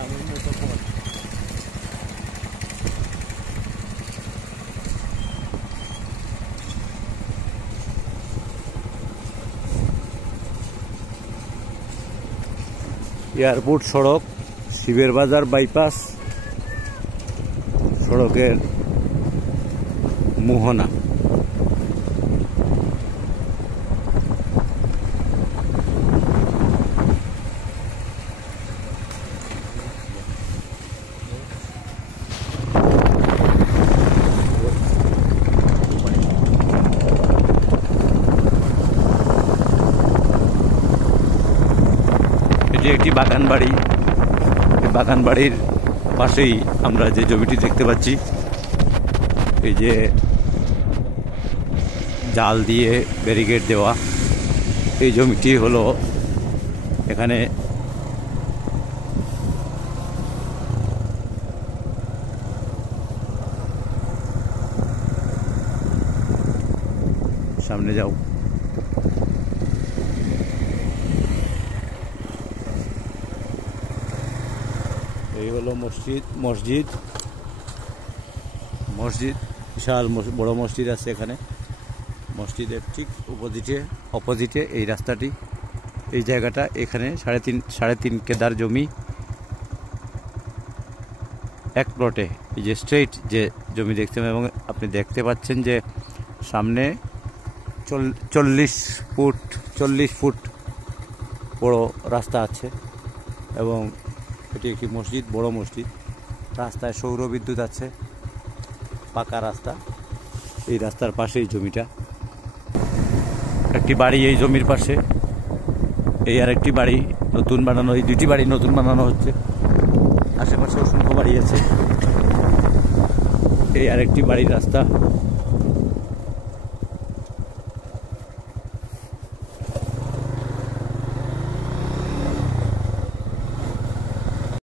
গ্রামের মতো পথ। এয়ারপোর্ট সড়ক, শিবের বাজার বাইপাস সড়কের মোহনা। এটি একটি বাগান বাড়ি। বাগান বাড়ির পাশেই আমরা যে জমিটি দেখতে পাচ্ছি, এই যে জাল দিয়ে ব্যারিকেড দেওয়া, এই জমিটি হলো এখানে সামনে যাও। এই হলো মসজিদ। মসজিদ বিশাল বড় মসজিদ আছে এখানে। মসজিদের ঠিক অপোজিটে এই রাস্তাটি, এই জায়গাটা। এখানে সাড়ে তিন কেদার জমি এক প্লটে। এই যে স্ট্রেইট যে জমি দেখতে পাবেন, এবং আপনি দেখতে পাচ্ছেন যে সামনে 40 ফুট বড় রাস্তা আছে, এবং এটি একটি মসজিদ, বড় মসজিদ। রাস্তায় সৌর বিদ্যুৎ আছে, পাকা রাস্তা। এই রাস্তার পাশেই জমিটা। একটি বাড়ি এই জমির পাশে, এই আর একটি বাড়ি নতুন বানানো, এই দুটি বাড়ি নতুন বানানো হচ্ছে। আশেপাশে অসংখ্য বাড়ি আছে। এই আরেকটি বাড়ির রাস্তা।